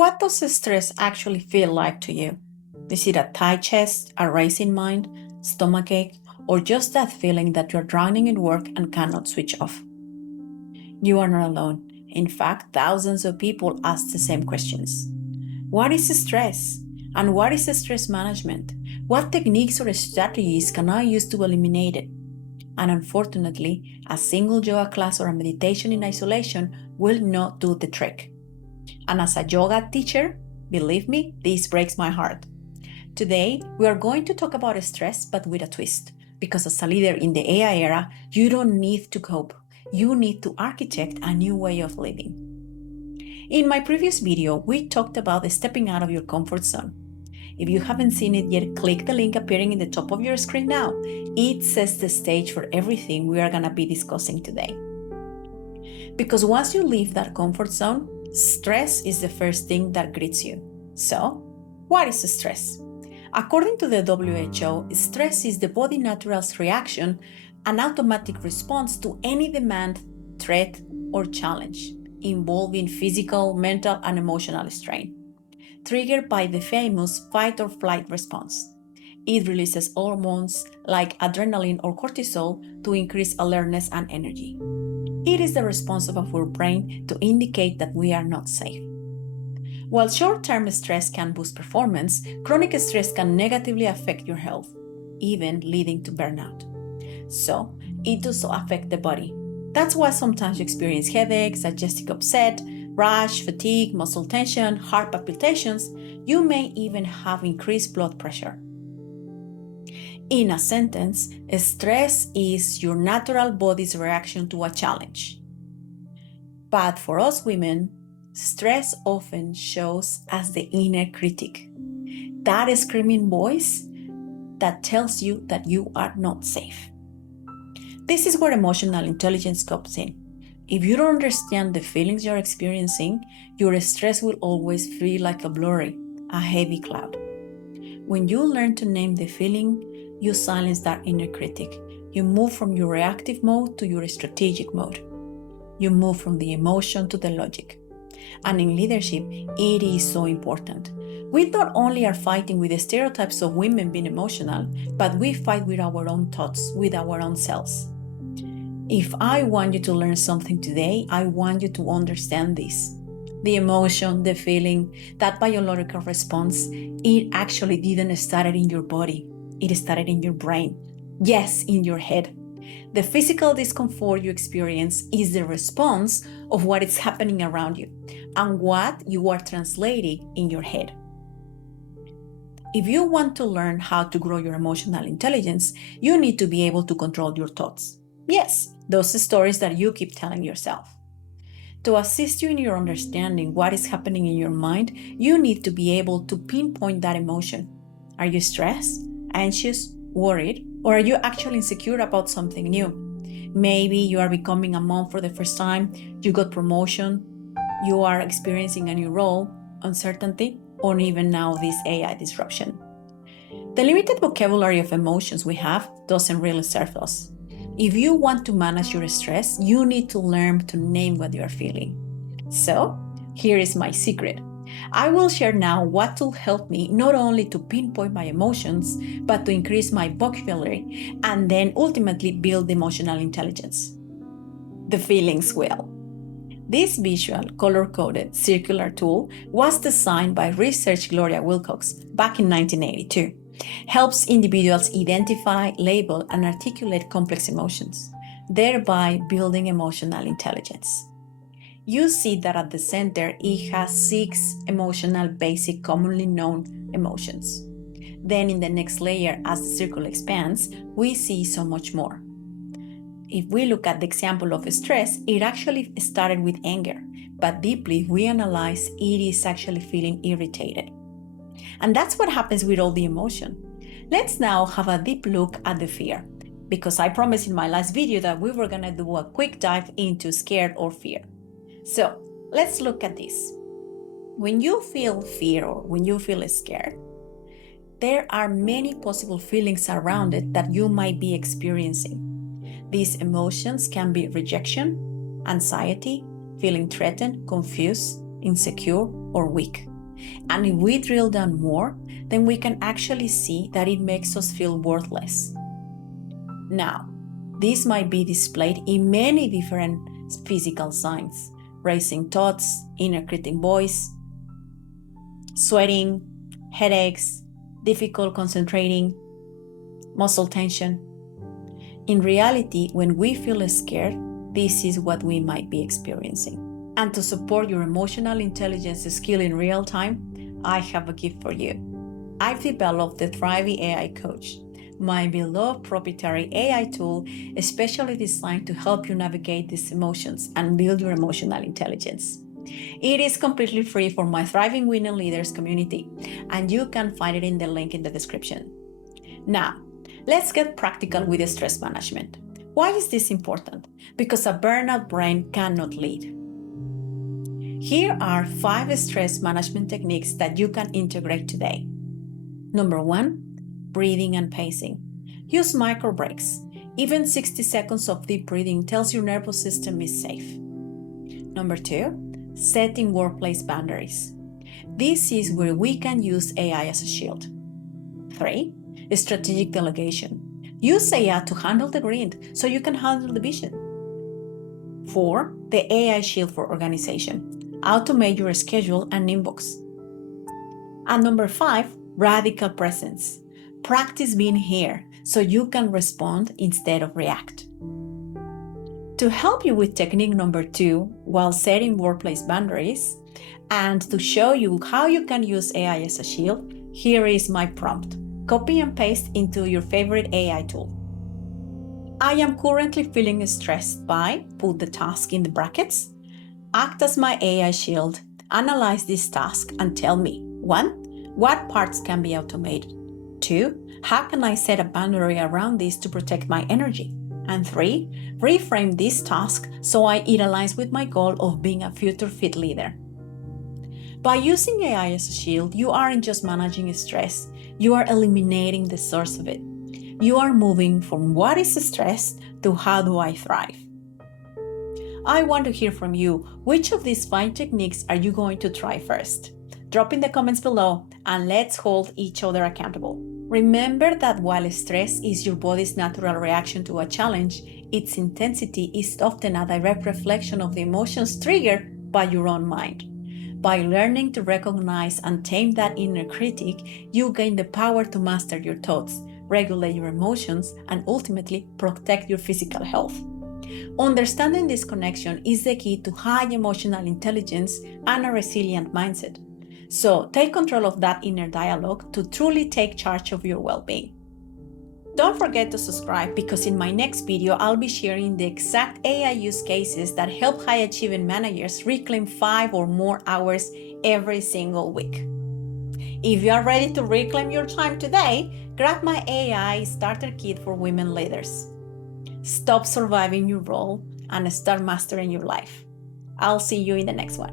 What does stress actually feel like to you? Is it a tight chest, a racing mind, stomachache, or just that feeling that you're drowning in work and cannot switch off? You are not alone. In fact, thousands of people ask the same questions. What is stress? And what is stress management? What techniques or strategies can I use to eliminate it? And unfortunately, a single yoga class or a meditation in isolation will not do the trick. And as a yoga teacher, believe me, this breaks my heart. Today, we are going to talk about stress, but with a twist. Because as a leader in the AI era, you don't need to cope. You need to architect a new way of living. In my previous video, we talked about stepping out of your comfort zone. If you haven't seen it yet, click the link appearing in the top of your screen now. It sets the stage for everything we are going to be discussing today. Because once you leave that comfort zone, stress is the first thing that greets you. So, what is stress? According to the WHO, stress is the body natural's reaction, an automatic response to any demand, threat, or challenge involving physical, mental, and emotional strain, triggered by the famous fight or flight response. It releases hormones like adrenaline or cortisol to increase alertness and energy. It is the response of our brain to indicate that we are not safe. While short-term stress can boost performance, chronic stress can negatively affect your health, even leading to burnout. So, it does affect the body. That's why sometimes you experience headaches, digestive upset, rash, fatigue, muscle tension, heart palpitations. You may even have increased blood pressure. In a sentence, stress is your natural body's reaction to a challenge. But for us women, stress often shows as the inner critic, that screaming voice that tells you that you are not safe. This is where emotional intelligence comes in. If you don't understand the feelings you're experiencing, your stress will always feel like a blurry, a heavy cloud. When you learn to name the feeling, you silence that inner critic. You move from your reactive mode to your strategic mode. You move from the emotion to the logic. And in leadership, it is so important. We not only are fighting with the stereotypes of women being emotional, but we fight with our own thoughts, with our own selves. If I want you to learn something today, I want you to understand this. The emotion, the feeling, that biological response, it actually didn't start in your body. It started in your brain. Yes, in your head. The physical discomfort you experience is the response of what is happening around you and what you are translating in your head. If you want to learn how to grow your emotional intelligence, you need to be able to control your thoughts. Yes, those stories that you keep telling yourself. To assist you in your understanding what is happening in your mind, you need to be able to pinpoint that emotion. Are you stressed, anxious, worried, or are you actually insecure about something new? Maybe you are becoming a mom for the first time, you got promotion, you are experiencing a new role, uncertainty, or even now this AI disruption. The limited vocabulary of emotions we have doesn't really serve us. If you want to manage your stress, you need to learn to name what you are feeling. So, here is my secret. I will share now what will help me not only to pinpoint my emotions, but to increase my vocabulary and then ultimately build emotional intelligence. The feelings wheel. This visual, color-coded, circular tool was designed by researcher Gloria Wilcox back in 1982. Helps individuals identify, label, and articulate complex emotions, thereby building emotional intelligence. You see that at the center, it has 6 emotional basic commonly known emotions. Then in the next layer, as the circle expands, we see so much more. If we look at the example of stress, it actually started with anger, but deeply if we analyze, it is actually feeling irritated. And that's what happens with all the emotion. Let's now have a deep look at the fear, because I promised in my last video that we were going to do a quick dive into scared or fear. So let's look at this. When you feel fear or when you feel scared, there are many possible feelings around it that you might be experiencing. These emotions can be rejection, anxiety, feeling threatened, confused, insecure, or weak. And if we drill down more, then we can actually see that it makes us feel worthless. Now, this might be displayed in many different physical signs: racing thoughts, inner critic voice, sweating, headaches, difficult concentrating, muscle tension. In reality, when we feel scared, this is what we might be experiencing. And to support your emotional intelligence skill in real time, I have a gift for you. I've developed the Thriving AI Coach, my beloved proprietary AI tool especially designed to help you navigate these emotions and build your emotional intelligence. It is completely free for my Thriving Women Leaders community, and you can find it in the link in the description. Now, let's get practical with stress management. Why is this important? Because a burnout brain cannot lead. Here are 5 stress management techniques that you can integrate today. Number 1, breathing and pacing. Use micro breaks. Even 60 seconds of deep breathing tells your nervous system is safe. Number 2, setting workplace boundaries. This is where we can use AI as a shield. 3, strategic delegation. Use AI to handle the grind so you can handle the vision. 4, the AI shield for organization. Automate your schedule and inbox. And number 5, radical presence. Practice being here so you can respond instead of react. To help you with technique number 2 while setting workplace boundaries, and to show you how you can use AI as a shield, here is my prompt. Copy and paste into your favorite AI tool. I am currently feeling stressed by, put the task in the brackets, act as my AI shield, analyze this task and tell me 1, what parts can be automated, 2, how can I set a boundary around this to protect my energy, and 3, reframe this task so it aligns with my goal of being a future fit leader. By using AI as a shield, you aren't just managing stress, you are eliminating the source of it. You are moving from what is stress to how do I thrive. I want to hear from you. Which of these 5 techniques are you going to try first? Drop in the comments below and let's hold each other accountable. Remember that while stress is your body's natural reaction to a challenge, its intensity is often a direct reflection of the emotions triggered by your own mind. By learning to recognize and tame that inner critic, you gain the power to master your thoughts, regulate your emotions, and ultimately protect your physical health. Understanding this connection is the key to high emotional intelligence and a resilient mindset. So take control of that inner dialogue to truly take charge of your well-being. Don't forget to subscribe because in my next video, I'll be sharing the exact AI use cases that help high-achieving managers reclaim 5 or more hours every single week. If you are ready to reclaim your time today, grab my AI Starter Kit for Women Leaders. Stop surviving your role and start mastering your life. I'll see you in the next one.